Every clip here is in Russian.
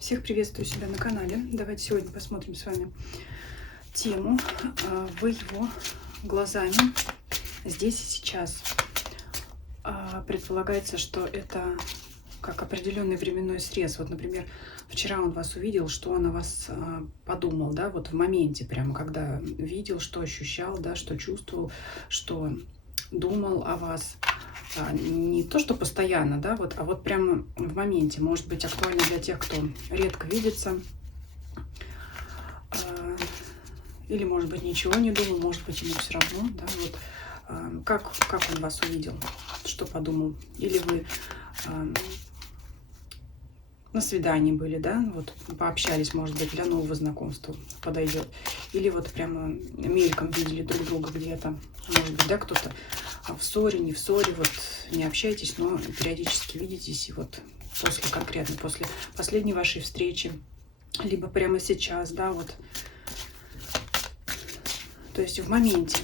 Всех приветствую себя на канале. Давайте сегодня посмотрим с вами тему. Вы его глазами здесь и сейчас. Предполагается, что это как определенный временной срез. Вот, например, вчера он вас увидел, что он о вас подумал, да, вот в моменте, прямо когда видел, что ощущал, да, что чувствовал, что думал о вас. Не то, что постоянно, да, вот, а вот прямо в моменте. Может быть актуально для тех, кто редко видится. Или, может быть, ничего не думал, может быть, ему все равно, да, вот. Как он вас увидел, что подумал? Или вы на свидании были, да, вот пообщались, может быть, для нового знакомства подойдет. Или вот прямо мельком видели друг друга где-то, может быть, да, кто-то в ссоре, не в ссоре, вот не общаетесь, но периодически видитесь, и вот конкретно после последней вашей встречи, либо прямо сейчас, да, вот, то есть в моменте.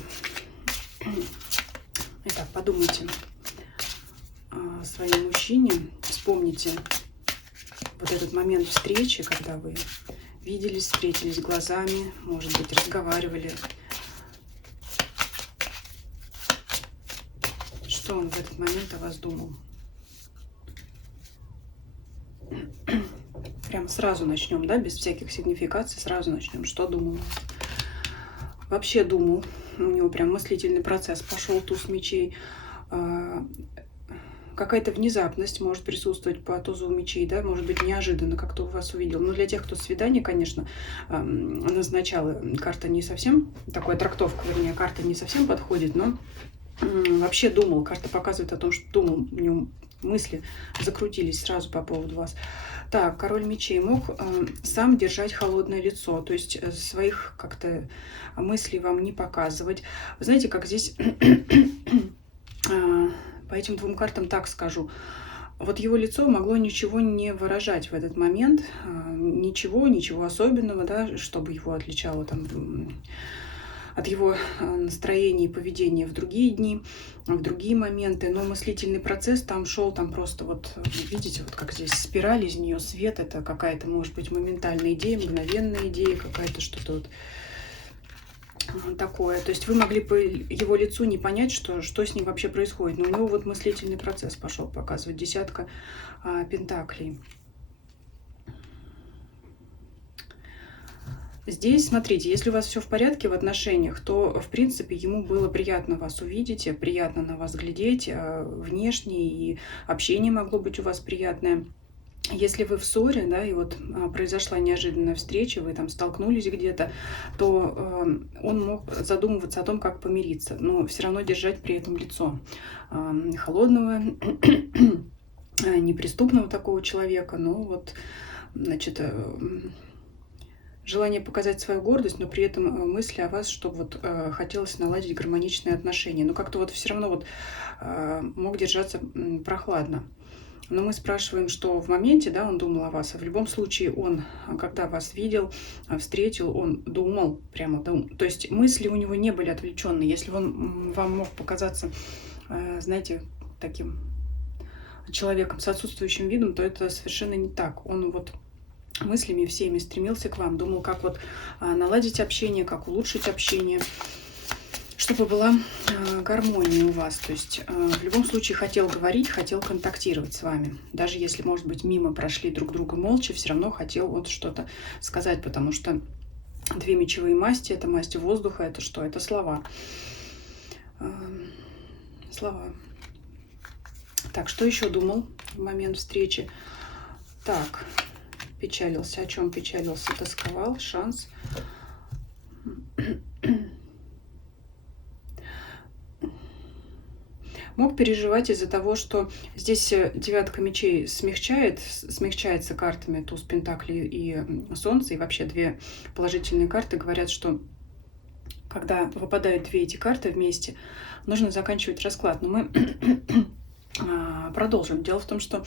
Итак, подумайте о своем мужчине, вспомните вот этот момент встречи, когда вы виделись, встретились глазами, может быть, разговаривали. Что он в этот момент о вас думал? Прям сразу начнем, да, без всяких сигнификаций, сразу начнем. Что думал? Вообще думал. У него прям мыслительный процесс пошел, туз мечей. Какая-то внезапность может присутствовать по тузу мечей, да, может быть, неожиданно как-то у вас увидел. Но для тех, кто свидание, конечно, назначала, карта не совсем, такая трактовка, вернее, карта не совсем подходит, но вообще думал, карта показывает о том, что думал, у него мысли закрутились сразу по поводу вас. Так, король мечей мог сам держать холодное лицо, то есть своих как-то мыслей вам не показывать. Вы знаете, как здесь по этим двум картам так скажу. Вот его лицо могло ничего не выражать в этот момент, ничего особенного, да, чтобы его отличало там от его настроения и поведения в другие дни, в другие моменты. Но мыслительный процесс там шел, там просто вот, видите, вот как здесь спираль, из нее свет, это какая-то, может быть, моментальная идея, мгновенная идея, какая-то что-то вот такое. То есть вы могли по его лицу не понять, что с ним вообще происходит. Но у него вот мыслительный процесс пошел показывать. Десятка пентаклей. Здесь, смотрите, если у вас все в порядке в отношениях, то, в принципе, ему было приятно вас увидеть, приятно на вас глядеть, внешне, и общение могло быть у вас приятное. Если вы в ссоре, да, и вот произошла неожиданная встреча, вы там столкнулись где-то, то он мог задумываться о том, как помириться, но все равно держать при этом лицо холодного, неприступного такого человека, но вот, значит, желание показать свою гордость, но при этом мысли о вас, чтобы вот хотелось наладить гармоничные отношения. Но как-то вот все равно вот мог держаться прохладно. Но мы спрашиваем, что в моменте, да, он думал о вас. А в любом случае он, когда вас видел, встретил, он думал, прямо думал. То есть мысли у него не были отвлеченные. Если он вам мог показаться, знаете, таким человеком с отсутствующим видом, то это совершенно не так. Он вот мыслями всеми стремился к вам, думал, как вот наладить общение, как улучшить общение, чтобы была гармония у вас. То есть в любом случае хотел говорить, хотел контактировать с вами. Даже если, может быть, мимо прошли друг друга молча, все равно хотел вот что-то сказать, потому что две мечевые масти, это масть воздуха, это что? Это слова. Слова. Так, что еще думал в момент встречи? Так, печалился. О чем печалился? Тосковал, шанс. Мог переживать из-за того, что здесь девятка мечей смягчается картами туз пентаклей и солнце, и вообще две положительные карты говорят, что когда выпадают две эти карты вместе, нужно заканчивать расклад. Но мы продолжим. Дело в том, что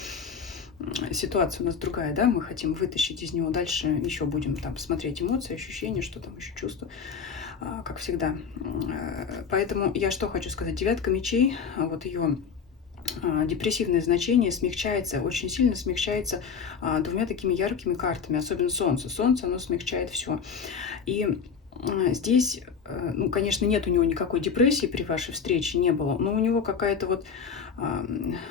ситуация у нас другая, да, мы хотим вытащить из него дальше, еще будем там смотреть эмоции, ощущения, что там еще чувства, как всегда. Поэтому я что хочу сказать, девятка мечей, вот ее депрессивное значение смягчается, очень сильно смягчается двумя такими яркими картами, особенно Солнце. Солнце, оно смягчает все. И здесь, ну, конечно, нет у него никакой депрессии при вашей встрече, не было, но у него какая-то вот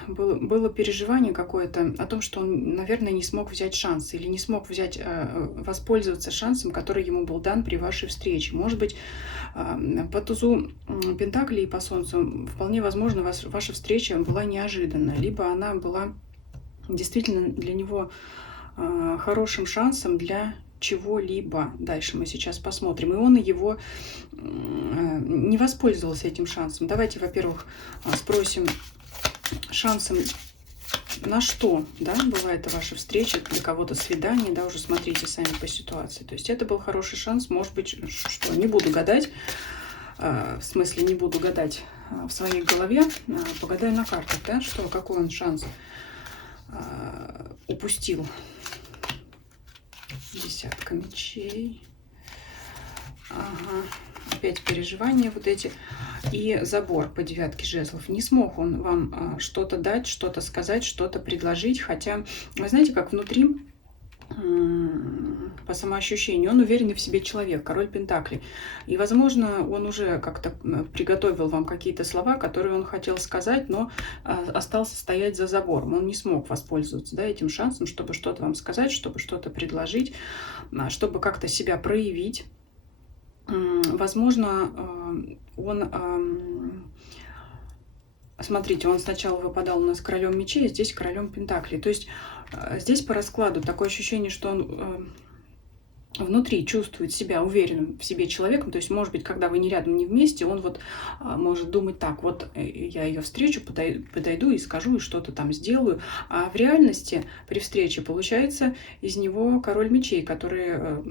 было переживание какое-то о том, что он, наверное, не смог взять шанс или не смог взять, воспользоваться шансом, который ему был дан при вашей встрече. Может быть, по тузу Пентаклей и по Солнцу вполне возможно, ваша встреча была неожиданна, либо она была действительно для него хорошим шансом для чего-либо. Дальше мы сейчас посмотрим. И он его не воспользовался этим шансом. Давайте, во-первых, спросим шансом на что, да, бывает ваша встреча, для кого-то свидание, да, уже смотрите сами по ситуации. То есть это был хороший шанс, может быть, что не буду гадать, в смысле не буду гадать в своей голове, погадаю на картах, да, что, какой он шанс упустил. Десятка мечей. Ага. Опять переживания вот эти. И забор по девятке жезлов. Не смог он вам что-то дать, что-то сказать, что-то предложить. Хотя, вы знаете, как внутри, по самоощущению, он уверенный в себе человек, король Пентаклей. И, возможно, он уже как-то приготовил вам какие-то слова, которые он хотел сказать, но остался стоять за забором. Он не смог воспользоваться, да, этим шансом, чтобы что-то вам сказать, чтобы что-то предложить, чтобы как-то себя проявить. Возможно, он, смотрите, он сначала выпадал у нас королем мечей, а здесь королем Пентаклей. То есть здесь по раскладу такое ощущение, что он внутри чувствует себя уверенным в себе человеком. То есть, может быть, когда вы не рядом, не вместе, он вот может думать так: вот я ее встречу, подойду и скажу, и что-то там сделаю. А в реальности при встрече получается из него король мечей, который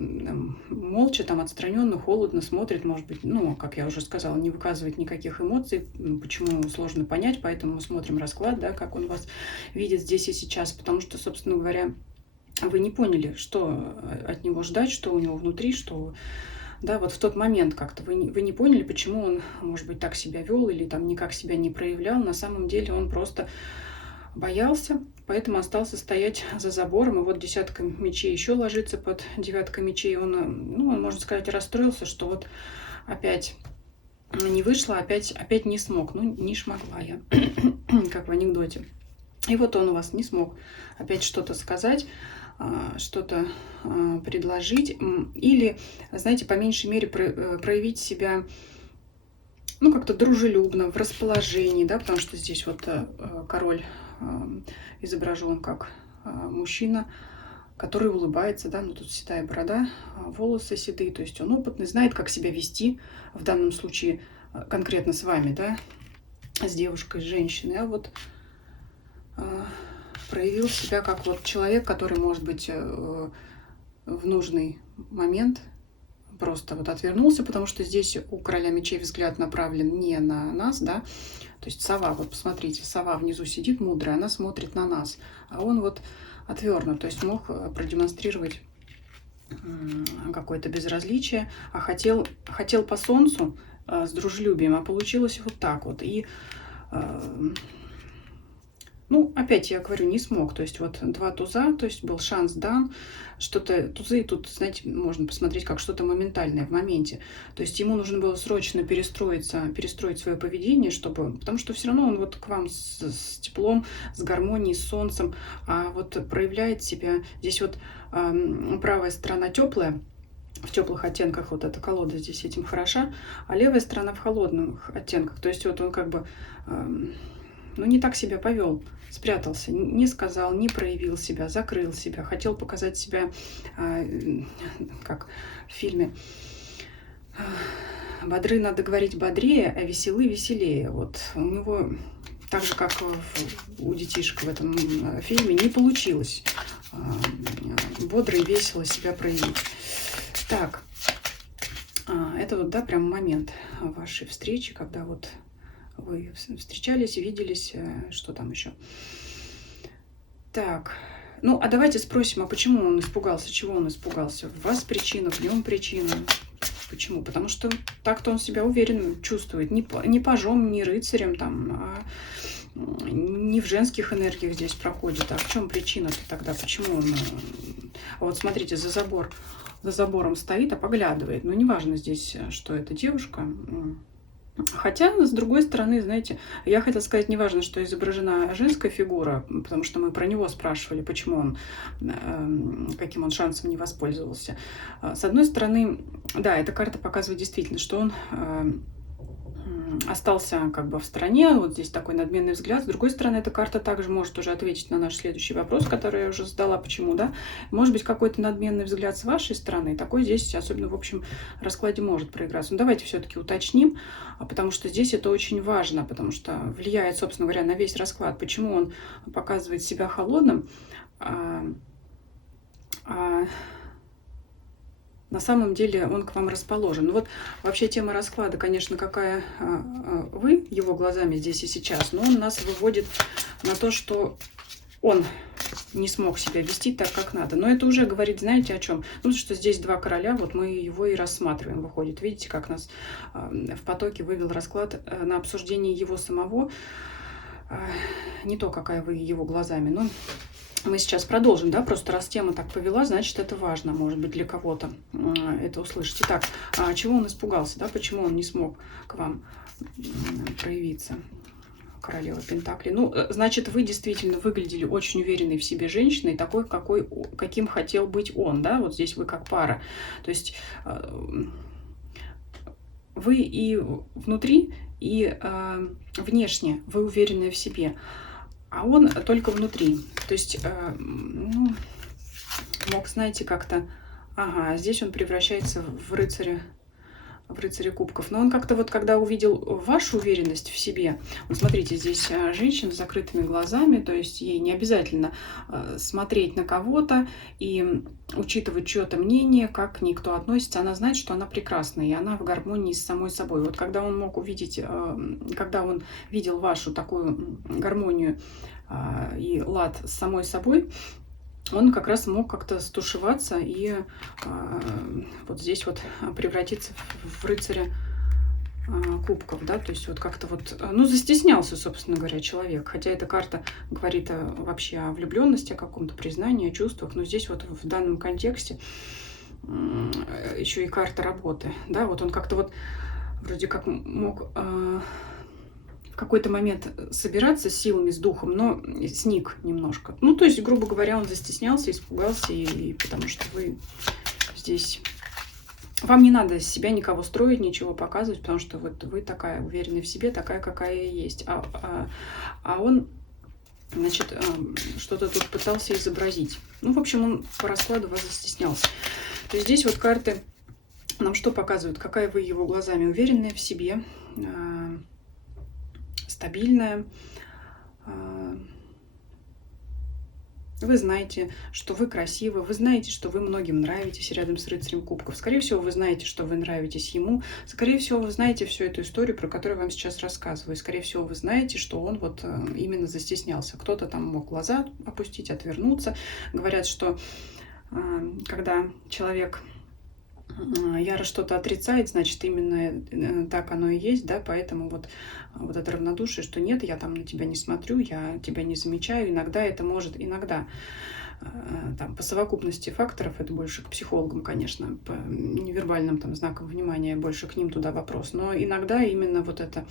молча, там, отстраненно, холодно смотрит, может быть, ну, как я уже сказала, не выказывает никаких эмоций, почему сложно понять, поэтому мы смотрим расклад, да, как он вас видит здесь и сейчас, потому что, собственно говоря, вы не поняли, что от него ждать, что у него внутри, что, да, вот в тот момент как-то вы не поняли, почему он, может быть, так себя вел или там никак себя не проявлял. На самом деле он просто боялся, поэтому остался стоять за забором. И вот десятка мечей еще ложится под девяткой мечей. Он, ну, он, можно сказать, расстроился, что вот опять не вышло, опять не смог. Ну, не шмогла я, как в анекдоте. И вот он у вас не смог опять что-то сказать, что-то предложить, или, знаете, по меньшей мере проявить себя, ну, как-то дружелюбно, в расположении, да, потому что здесь вот король изображен как мужчина, который улыбается, да, ну, тут седая борода, волосы седые, то есть он опытный, знает, как себя вести в данном случае конкретно с вами, да, с девушкой, с женщиной, а вот проявил себя как вот человек, который, может быть, в нужный момент просто вот отвернулся, потому что здесь у короля мечей взгляд направлен не на нас, да, то есть сова, вот посмотрите, сова внизу сидит мудрая, она смотрит на нас, а он вот отвернут, то есть мог продемонстрировать какое-то безразличие, а хотел по солнцу с дружелюбием, а получилось вот так вот. И ну, опять я говорю, не смог. То есть вот два туза, то есть был шанс дан. Что-то, тузы тут, знаете, можно посмотреть как что-то моментальное в моменте. То есть ему нужно было срочно перестроить свое поведение, потому что все равно он вот к вам с теплом, с гармонией, с солнцем, а вот проявляет себя. Здесь вот правая сторона теплая, в теплых оттенках, вот эта колода здесь этим хороша, а левая сторона в холодных оттенках. То есть вот он как бы, ну, не так себя повел, спрятался, не сказал, не проявил себя, закрыл себя, хотел показать себя, как в фильме «Бодры надо говорить бодрее, а веселы веселее». Вот у него, так же как у детишек в этом фильме, не получилось бодро и весело себя проявить. Так, это вот, да, прям момент вашей встречи, когда вот вы встречались, виделись, что там еще. Так, ну, а давайте спросим, а почему он испугался, чего он испугался? В вас причина, в нем причина. Почему? Потому что так-то он себя уверенно чувствует. Не пажом, не рыцарем, там, а не в женских энергиях здесь проходит. А в чем причина-то тогда? Почему он... Вот смотрите, за забором стоит, а поглядывает. Ну, неважно здесь, что это девушка. Хотя, с другой стороны, знаете, я хотела сказать, неважно, что изображена женская фигура, потому что мы про него спрашивали, почему он, каким он шансом не воспользовался. С одной стороны, да, эта карта показывает действительно, что он остался как бы в стороне, вот здесь такой надменный взгляд. С другой стороны, эта карта также может уже ответить на наш следующий вопрос, который я уже задала, почему, да. Может быть, какой-то надменный взгляд с вашей стороны, такой здесь, особенно в общем раскладе, может проиграться. Но давайте все-таки уточним, потому что здесь это очень важно, потому что влияет, собственно говоря, на весь расклад. Почему он показывает себя холодным, на самом деле он к вам расположен. Ну вот вообще тема расклада, конечно, какая вы его глазами здесь и сейчас, но он нас выводит на то, что он не смог себя вести так, как надо. Но это уже говорит, знаете, о чем? Ну, что здесь два короля, вот мы его и рассматриваем, выходит. Видите, как нас в потоке вывел расклад на обсуждение его самого. Не то, какая вы его глазами, но... Мы сейчас продолжим, да, просто раз тема так повела, значит, это важно, может быть, для кого-то это услышать. Итак, чего он испугался, да, почему он не смог к вам проявиться? Королева Пентаклей. Ну, значит, вы действительно выглядели очень уверенной в себе женщиной, такой, каким хотел быть он, да, вот здесь вы как пара. То есть вы и внутри, и внешне вы уверенные в себе. А он только внутри. То есть, ну, мог, знаете, как-то... Ага, здесь он превращается в рыцаря кубков. Но он как-то вот, когда увидел вашу уверенность в себе... Вот смотрите, здесь женщина с закрытыми глазами, то есть ей не обязательно смотреть на кого-то и учитывать чье-то мнение, как к ней кто относится. Она знает, что она прекрасна, и она в гармонии с самой собой. Вот когда он мог увидеть, когда он видел вашу такую гармонию и лад с самой собой, он как раз мог как-то стушеваться и вот здесь вот превратиться в рыцаря кубков, да, то есть вот как-то вот, ну, застеснялся, собственно говоря, человек, хотя эта карта говорит вообще о влюбленности, о каком-то признании, о чувствах, но здесь вот в данном контексте еще и карта работы, да, вот он как-то вот вроде как мог в какой-то момент собираться с силами, с духом, но сник немножко. Ну, то есть, грубо говоря, он застеснялся, испугался, и потому что вы здесь... Вам не надо из себя никого строить, ничего показывать, потому что вот вы такая уверенная в себе, такая, какая есть. А он, значит, что-то тут пытался изобразить. Ну, в общем, он по раскладу вас застеснялся. То есть здесь вот карты нам что показывают? Какая вы его глазами? Уверенная в себе, стабильная. Вы знаете, что вы красивы, вы знаете, что вы многим нравитесь рядом с рыцарем кубков. Скорее всего, вы знаете, что вы нравитесь ему. Скорее всего, вы знаете всю эту историю, про которую я вам сейчас рассказываю. Скорее всего, вы знаете, что он вот именно застеснялся. Кто-то там мог глаза опустить, отвернуться. Говорят, что когда человек яро что-то отрицает, значит, именно так оно и есть, да, поэтому вот это равнодушие, что нет, я там на тебя не смотрю, я тебя не замечаю, иногда это может, иногда там, по совокупности факторов, это больше к психологам, конечно, по невербальным там знакам внимания, больше к ним туда вопрос, но иногда именно вот это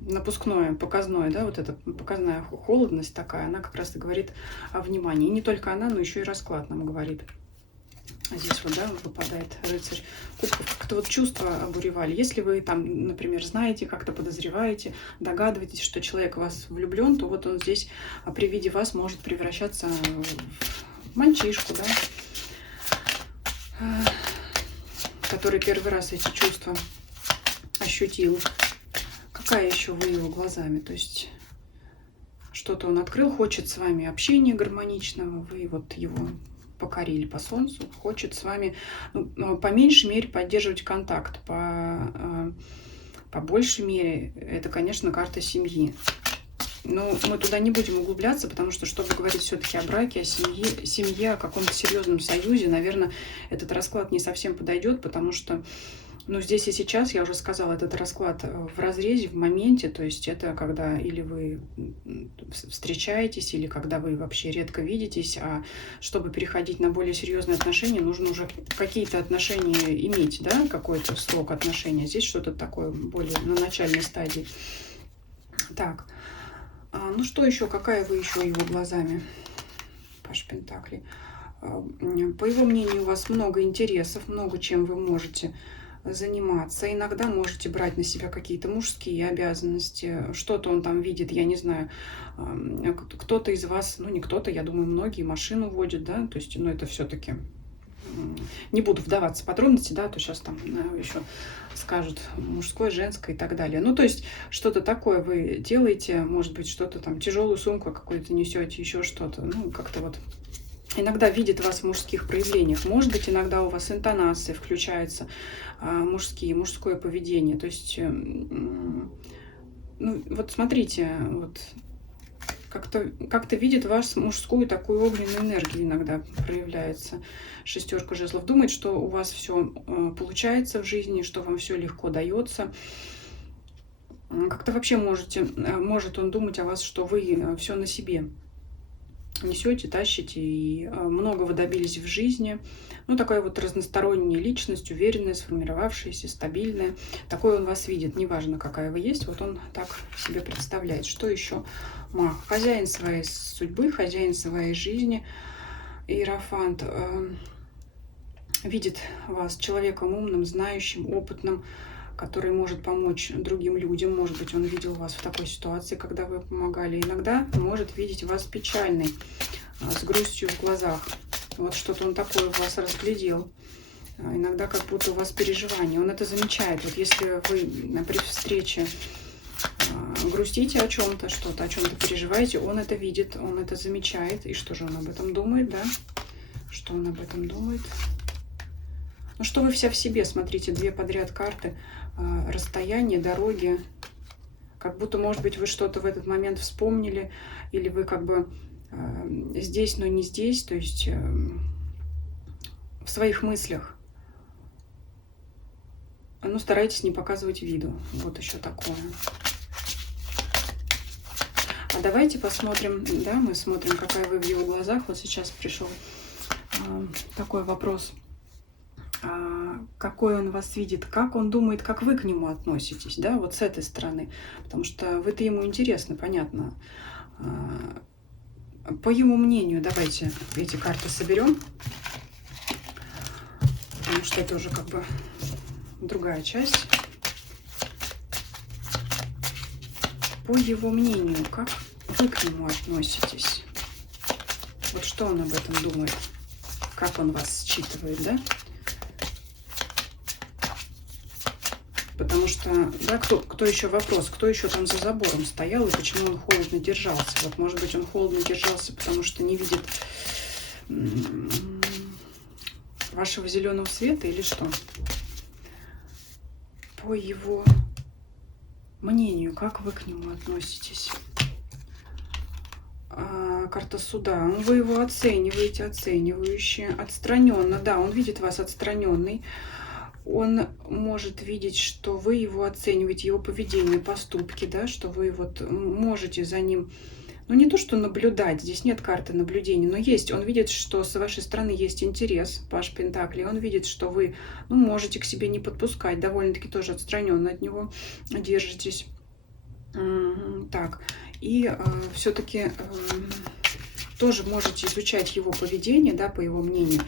напускное, показное, да, вот эта показная холодность такая, она как раз и говорит о внимании, и не только она, но еще и расклад нам говорит. Здесь вот, да, выпадает рыцарь кубков. Как-то вот чувства обуревали. Если вы там, например, знаете, как-то подозреваете, догадываетесь, что человек в вас влюблен, то вот он здесь при виде вас может превращаться в мальчишку, да, который первый раз эти чувства ощутил. Какая еще вы его глазами? То есть что-то он открыл, хочет с вами общения гармоничного, вы вот его покорили по солнцу, хочет с вами, ну, по меньшей мере поддерживать контакт, по большей мере это, конечно, карта семьи. Но мы туда не будем углубляться, потому что, чтобы говорить все-таки о браке, о семье, о каком-то серьезном союзе, наверное, этот расклад не совсем подойдет, потому что Но здесь и сейчас, я уже сказала, этот расклад в разрезе, в моменте, то есть это когда или вы встречаетесь, или когда вы вообще редко видитесь, а чтобы переходить на более серьезные отношения, нужно уже какие-то отношения иметь, да, какой-то срок отношения. Здесь что-то такое более на начальной стадии. Так, ну что еще, какая вы еще его глазами, Паш Пентаклей? По его мнению, у вас много интересов, много чем вы можете заниматься. Иногда можете брать на себя какие-то мужские обязанности. Что-то он там видит, я не знаю. Кто-то из вас, ну не кто-то, я думаю, многие машину водят, да, то есть, ну это все-таки, не буду вдаваться в подробности, да, то сейчас там еще скажут мужское, женское и так далее. Ну, то есть что-то такое вы делаете, может быть, что-то там, тяжелую сумку какую-то несете, еще что-то, ну, как-то вот. Иногда видит вас в мужских проявлениях. Может быть, иногда у вас интонации включаются мужское поведение. То есть, ну, вот смотрите, вот как-то видит вас мужскую такую огненную энергию иногда проявляется. Шестерка жезлов. Думает, что у вас все получается в жизни, что вам все легко дается. Как-то вообще может он думать о вас, что вы все на себе несете, тащите, и многого добились в жизни. Ну, такая вот разносторонняя личность, уверенная, сформировавшаяся, стабильная. Такой он вас видит, неважно, какая вы есть, вот он так себе представляет. Что еще? Маг. Хозяин своей судьбы, хозяин своей жизни. Иерофант видит вас человеком умным, знающим, опытным, который может помочь другим людям. Может быть, он видел вас в такой ситуации, когда вы помогали. Иногда может видеть вас печальной, с грустью в глазах. Вот что-то он такое у вас разглядел. Иногда как будто у вас переживания. Он это замечает. Вот если вы при встрече грустите о чем-то, что-то, о чем-то переживаете, он это видит, он это замечает. И что же он об этом думает, да? Что он об этом думает? Ну, что вы вся в себе, смотрите, две подряд карты. Расстояние, дороги. Как будто, может быть, вы что-то в этот момент вспомнили, или вы как бы здесь, но не здесь, то есть в своих мыслях. Ну, старайтесь не показывать виду. Вот еще такое. А давайте посмотрим, да, мы смотрим, какая вы в его глазах. Вот сейчас пришел такой вопрос. Какой он вас видит, как он думает, как вы к нему относитесь, да, вот с этой стороны. Потому что вы-то ему интересны, понятно. По его мнению, давайте эти карты соберем. Потому что это уже как бы другая часть. По его мнению, как вы к нему относитесь? Вот что он об этом думает? Как он вас считывает, да? Потому что, да, кто еще вопрос, кто еще там за забором стоял и почему он холодно держался? Вот, может быть, он холодно держался, потому что не видит вашего зеленого света или что? По его мнению, как вы к нему относитесь? Карта суда. Вы его оцениваете, оценивающие, отстраненно. Да, он видит вас отстраненный. Он может видеть, что вы его оцениваете, его поведение, поступки, да, что вы вот можете за ним, ну не то что наблюдать, здесь нет карты наблюдения, но есть, он видит, что с вашей стороны есть интерес, Паш Пентаклей, он видит, что вы, ну, можете к себе не подпускать, довольно-таки тоже отстраненно от него держитесь. Так, и все-таки тоже можете изучать его поведение, да, по его мнению.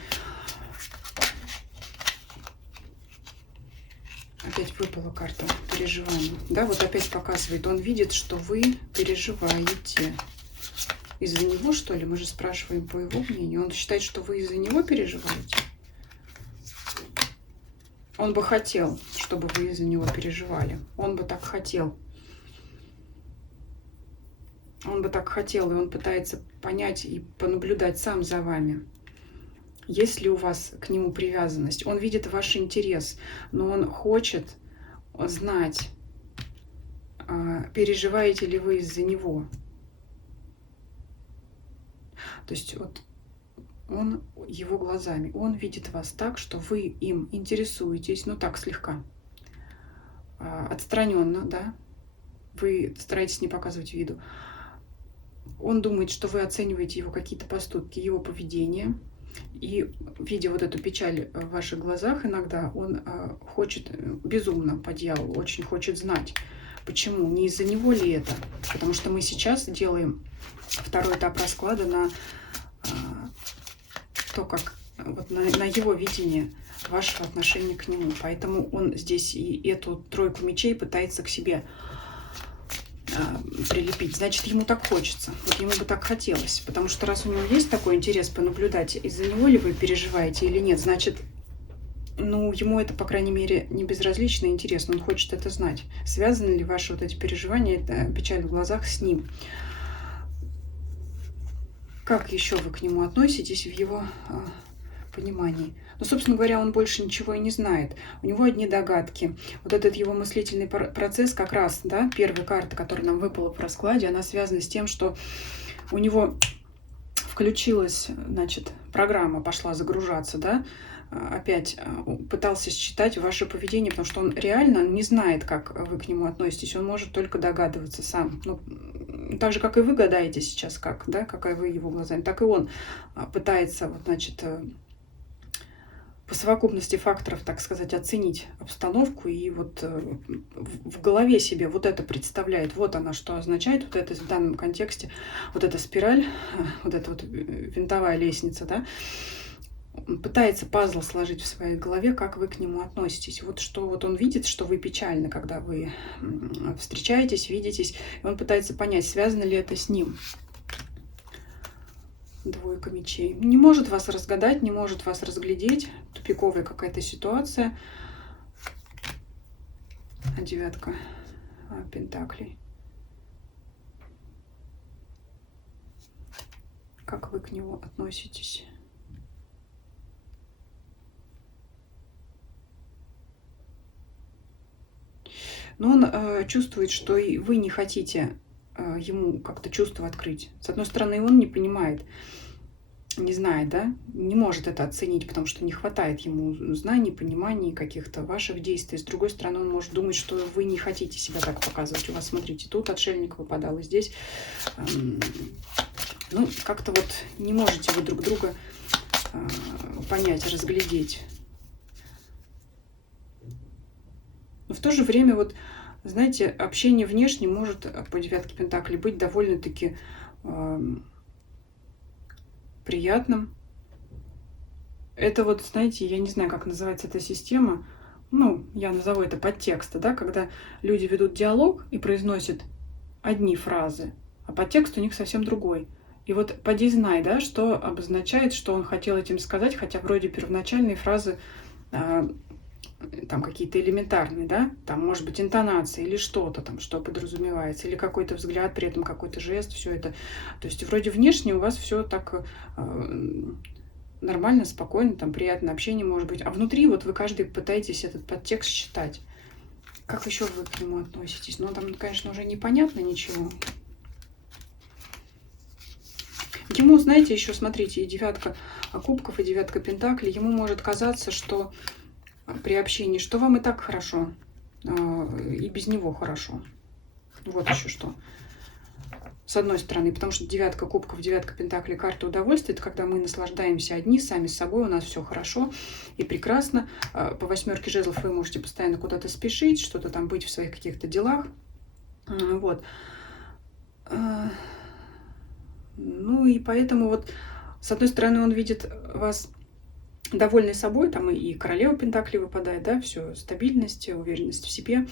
Опять выпала карта переживания. Да, вот опять показывает, он видит, что вы переживаете. Из-за него, что ли? Мы же спрашиваем по его мнению. Он считает, что вы из-за него переживаете? Он бы хотел, чтобы вы из-за него переживали. Он бы так хотел. Он бы так хотел, и он пытается понять и понаблюдать сам за вами. Есть ли у вас к нему привязанность? Он видит ваш интерес, но он хочет знать, переживаете ли вы из-за него. То есть вот он его глазами. Он видит вас так, что вы им интересуетесь, ну так слегка, отстраненно, да, вы стараетесь не показывать виду. Он думает, что вы оцениваете его какие-то поступки, его поведение. И видя вот эту печаль в ваших глазах, иногда он хочет безумно, по дьяволу, очень хочет знать, почему, не из-за него ли это. Потому что мы сейчас делаем второй этап расклада на то, как вот на его видение вашего отношения к нему. Поэтому он здесь и эту тройку мечей пытается к себе прилепить. Значит, ему так хочется. Вот ему бы так хотелось. Потому что раз у него есть такой интерес понаблюдать, из-за него ли вы переживаете или нет, значит, ну, ему это, по крайней мере, не безразлично и интересно. Он хочет это знать. Связаны ли ваши вот эти переживания, эта печаль в глазах с ним? Как еще вы к нему относитесь в его понимании? Ну, собственно говоря, он больше ничего и не знает. У него одни догадки. Вот этот его мыслительный процесс как раз, да, первая карта, которая нам выпала в раскладе, она связана с тем, что у него включилась, значит, программа пошла загружаться, да, опять пытался считать ваше поведение, потому что он реально не знает, как вы к нему относитесь, он может только догадываться сам. Ну, так же, как и вы гадаете сейчас, как, да, какая вы его глазами, так и он пытается, вот, значит, по совокупности факторов, так сказать, оценить обстановку и вот в голове себе вот это представляет, вот она что означает, вот это в данном контексте, вот эта спираль, вот эта вот винтовая лестница, да, пытается пазл сложить в своей голове, как вы к нему относитесь. Вот что вот он видит, что вы печальны, когда вы встречаетесь, видитесь, и он пытается понять, связано ли это с ним. Двойка мечей. Не может вас разгадать, не может вас разглядеть. Тупиковая какая-то ситуация. Девятка пентаклей. Как вы к нему относитесь? Но он чувствует, что и вы не хотите ему как-то чувство открыть. С одной стороны, он не понимает, не знает, да, не может это оценить, потому что не хватает ему знаний, пониманий каких-то ваших действий. С другой стороны, он может думать, что вы не хотите себя так показывать. У вас, смотрите, тут отшельник выпадал, и здесь, ну, как-то вот не можете вы друг друга понять, разглядеть. Но в то же время, вот, знаете, общение внешне может по девятке пентаклей быть довольно-таки приятным. Это вот, знаете, я не знаю, как называется эта система, ну, я назову это подтекста, да, когда люди ведут диалог и произносят одни фразы, а подтекст у них совсем другой. И вот поди знай, да, что обозначает, что он хотел этим сказать, хотя вроде первоначальные фразы там какие-то элементарные, да, там может быть интонация или что-то там, что подразумевается, или какой-то взгляд, при этом какой-то жест, все это. То есть вроде внешне у вас все так нормально, спокойно, там приятное общение может быть, а внутри вот вы каждый пытаетесь этот подтекст считать. Как еще вы к нему относитесь? Ну, там, конечно, уже непонятно ничего. Ему, знаете, еще, смотрите, и девятка кубков, и девятка пентаклей, ему может казаться, что при общении, что вам и так хорошо, и без него хорошо. Вот еще что. С одной стороны, потому что девятка кубков, девятка пентаклей, карта удовольствия, это когда мы наслаждаемся одни, сами с собой, у нас все хорошо и прекрасно. По восьмерке жезлов вы можете постоянно куда-то спешить, что-то там быть в своих каких-то делах. Вот. Ну и поэтому вот, с одной стороны, он видит вас довольный собой, там и королева пентаклей выпадает, да, все, стабильность, уверенность в себе,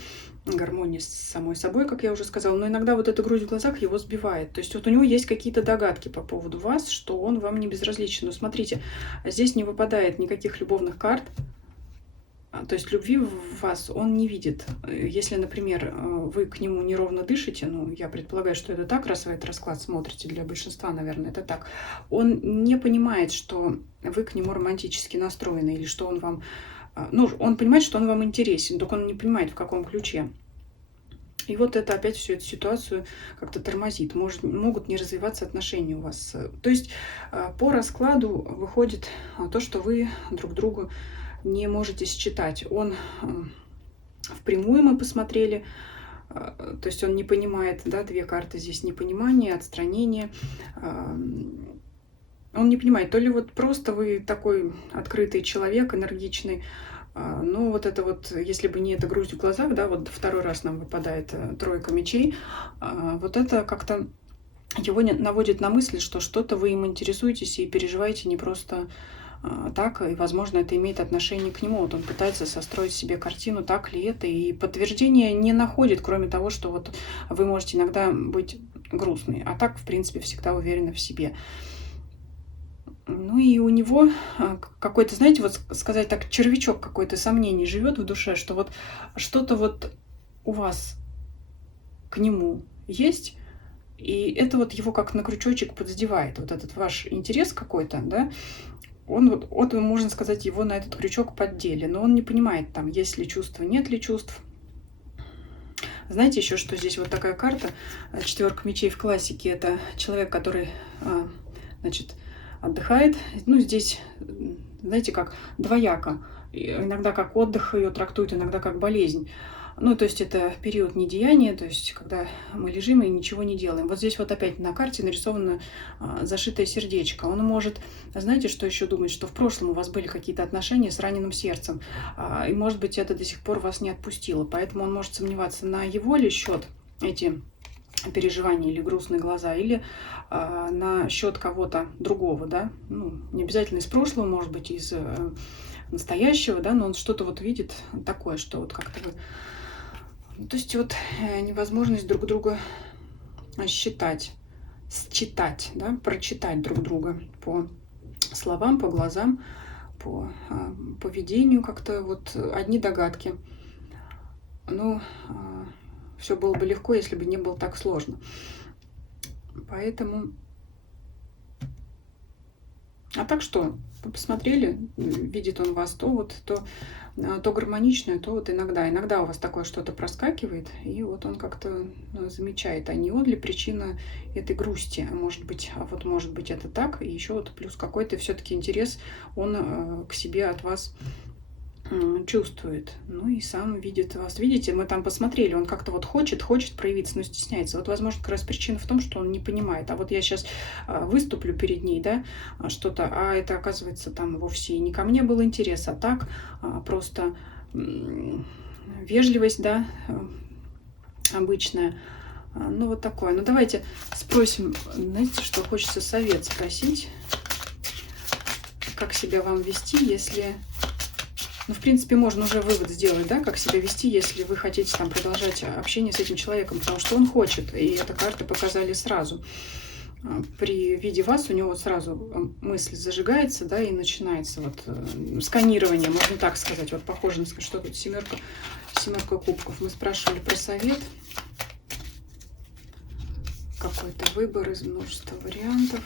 гармония с самой собой, как я уже сказала, но иногда вот эта грусть в глазах его сбивает, то есть вот у него есть какие-то догадки по поводу вас, что он вам не безразличен, но смотрите, здесь не выпадает никаких любовных карт, то есть любви в вас он не видит. Если, например, вы к нему неровно дышите, ну, я предполагаю, что это так, раз вы этот расклад смотрите, для большинства, наверное, это так, он не понимает, что вы к нему романтически настроены, или что он вам... Ну, он понимает, что он вам интересен, только он не понимает, в каком ключе. И вот это опять всю эту ситуацию как-то тормозит. Могут не развиваться отношения у вас. То есть по раскладу выходит то, что вы друг другу не можете считать. Он впрямую мы посмотрели, то есть он не понимает, да, две карты здесь: непонимание, отстранение. Он не понимает, то ли вот просто вы такой открытый человек, энергичный, но вот это вот, если бы не эта грусть в глазах, да, вот второй раз нам выпадает тройка мечей, вот это как-то его наводит на мысль, что что-то вы им интересуетесь и переживаете не просто так, и, возможно, это имеет отношение к нему. Вот он пытается состроить себе картину, так ли это, и подтверждения не находит, кроме того, что вот вы можете иногда быть грустной, а так, в принципе, всегда уверены в себе. Ну и у него какой-то, знаете, вот сказать так, червячок какой-то сомнений живет в душе, что вот что-то вот у вас к нему есть, и это вот его как на крючочек подзадевает. Вот этот ваш интерес какой-то, да, он вот, можно сказать, его на этот крючок поддели, но он не понимает, там, есть ли чувства, нет ли чувств. Знаете еще, что здесь вот такая карта, четверка мечей в классике, это человек, который, значит, отдыхает. Ну, здесь, знаете, как двояко. Иногда как отдых ее трактуют, иногда как болезнь. Ну, то есть это период недеяния, то есть когда мы лежим и ничего не делаем. Вот здесь вот опять на карте нарисовано зашитое сердечко. Он может, знаете, что еще думать, что в прошлом у вас были какие-то отношения с раненым сердцем, и, может быть, это до сих пор вас не отпустило. Поэтому он может сомневаться, на его ли счет эти переживания или грустные глаза, или на счет кого-то другого, да, ну, не обязательно из прошлого, может быть, из настоящего, да, но он что-то вот видит такое, что вот как-то вы... То есть вот невозможность друг друга считать, да, прочитать друг друга по словам, по глазам, по поведению, как-то вот одни догадки. Ну, все было бы легко, если бы не было так сложно. Поэтому... А так что, вы посмотрели, видит он вас то вот, то гармоничное, то вот иногда. Иногда у вас такое что-то проскакивает, и вот он как-то замечает, а не он ли причина этой грусти? Может быть, может быть это так, и еще вот плюс какой-то все-таки интерес он к себе от вас чувствует, ну и сам видит вас. Видите, мы там посмотрели, он как-то вот хочет проявиться, но стесняется. Вот, возможно, как раз причина в том, что он не понимает. А вот я сейчас выступлю перед ней, да, что-то, а это, оказывается, там вовсе и не ко мне был интерес, а так просто вежливость, да, обычная. Ну, вот такое. Ну, давайте спросим, знаете, что хочется совет спросить. Как себя вам вести, если... Ну, в принципе, можно уже вывод сделать, да, как себя вести, если вы хотите там продолжать общение с этим человеком, потому что он хочет, и эта карта показали сразу. При виде вас у него сразу мысль зажигается, да, и начинается вот сканирование, можно так сказать, вот похоже на что тут семерка кубков. Мы спрашивали про совет, какой-то выбор из множества вариантов.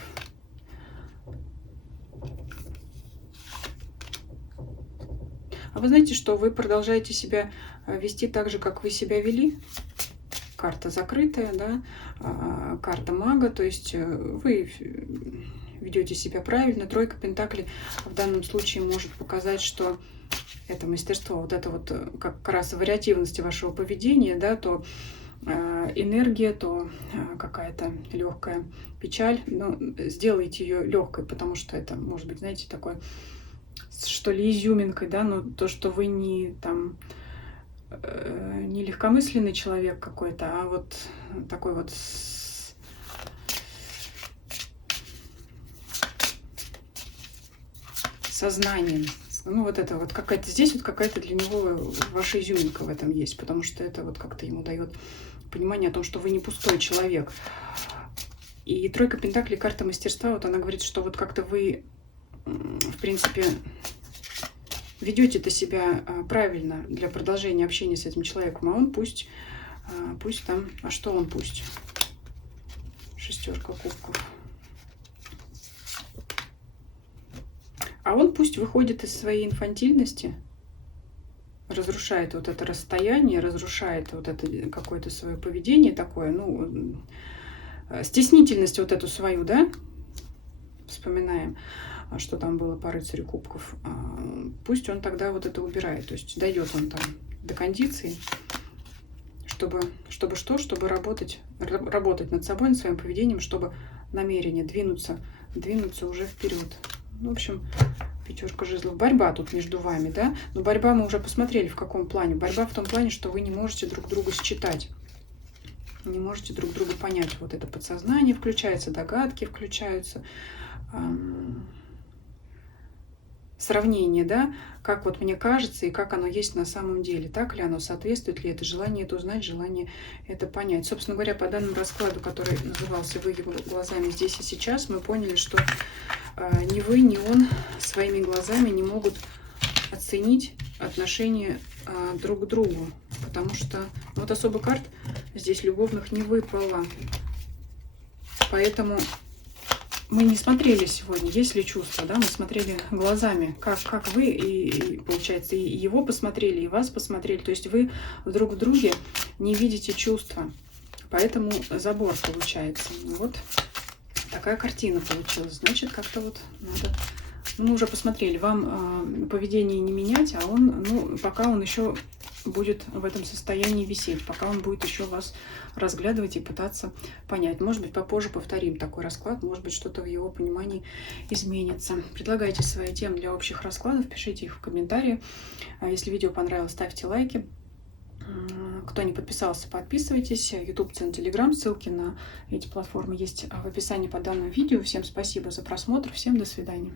А вы знаете, что вы продолжаете себя вести так же, как вы себя вели? Карта закрытая, да, карта мага, то есть вы ведете себя правильно. Тройка пентаклей в данном случае может показать, что это мастерство, вот это вот как раз вариативности вашего поведения, да, то энергия, то какая-то легкая печаль, но сделайте ее легкой, потому что это может быть, знаете, такой, что ли, изюминкой, да, но то, что вы не там не легкомысленный человек какой-то, а вот такой вот сознанием. Ну, вот это вот какая-то здесь вот какая-то для него ваша изюминка в этом есть, потому что это вот как-то ему дает понимание о том, что вы не пустой человек. И тройка пентаклей, карта мастерства, вот она говорит, что вот как-то вы, в принципе, ведете-то себя правильно для продолжения общения с этим человеком, а он пусть там, а что он пусть? Шестерка кубков. А он пусть выходит из своей инфантильности, разрушает вот это расстояние, разрушает вот это какое-то свое поведение такое, ну, стеснительность вот эту свою, да, вспоминаем, что там было по рыцарю кубков, пусть он тогда вот это убирает, то есть дойдет он там до кондиции, чтобы работать над собой, над своим поведением, чтобы намерение двинуться уже вперед. В общем, пятерка жезлов. Борьба тут между вами, да? Но борьба мы уже посмотрели в каком плане. Борьба в том плане, что вы не можете друг друга считать. Не можете друг друга понять. Вот это подсознание включается, догадки включаются. Сравнение, да, как вот мне кажется и как оно есть на самом деле, так ли оно, соответствует ли это, желание это узнать, желание это понять. Собственно говоря, по данному раскладу, который назывался «Вы его глазами здесь и сейчас», мы поняли, что ни вы, ни он своими глазами не могут оценить отношения друг к другу, потому что вот особо карт здесь любовных не выпало, поэтому мы не смотрели сегодня, есть ли чувства, да, мы смотрели глазами, как вы, и получается, и его посмотрели, и вас посмотрели, то есть вы друг в друге не видите чувства, поэтому забор получается. Вот такая картина получилась, значит, как-то вот надо, мы уже посмотрели, вам поведение не менять, а он, ну, пока он еще будет в этом состоянии висеть, пока он будет еще вас разглядывать и пытаться понять. Может быть, попозже повторим такой расклад, может быть, что-то в его понимании изменится. Предлагайте свои темы для общих раскладов, пишите их в комментарии. Если видео понравилось, ставьте лайки. Кто не подписался, подписывайтесь. YouTube, Telegram, ссылки на эти платформы есть в описании под данным видео. Всем спасибо за просмотр, всем до свидания.